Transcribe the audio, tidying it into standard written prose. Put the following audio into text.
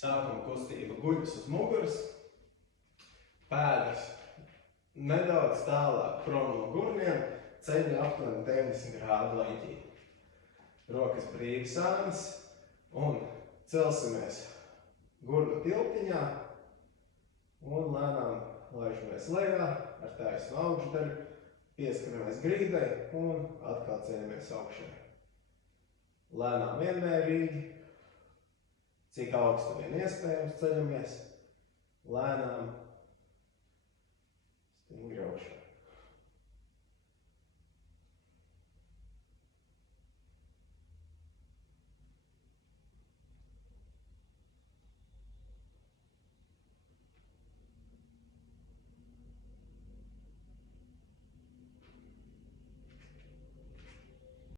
Sākuma kustība guļas uz muguras, pēdas nedaudz tālāk prom no gurniem, ceļi aptuveni 90 grādu leņķī. Rokas brīvi sānis un celsimies gurnu tiltiņā un lēnām laižamies lejā ar taisnu augšdaļu, pieskaramies grīdai un atkal ceļamies augšā. Lēnām vienmērīgi, cik augstu vien iespējams ceļamies, lēnām stingri augšā.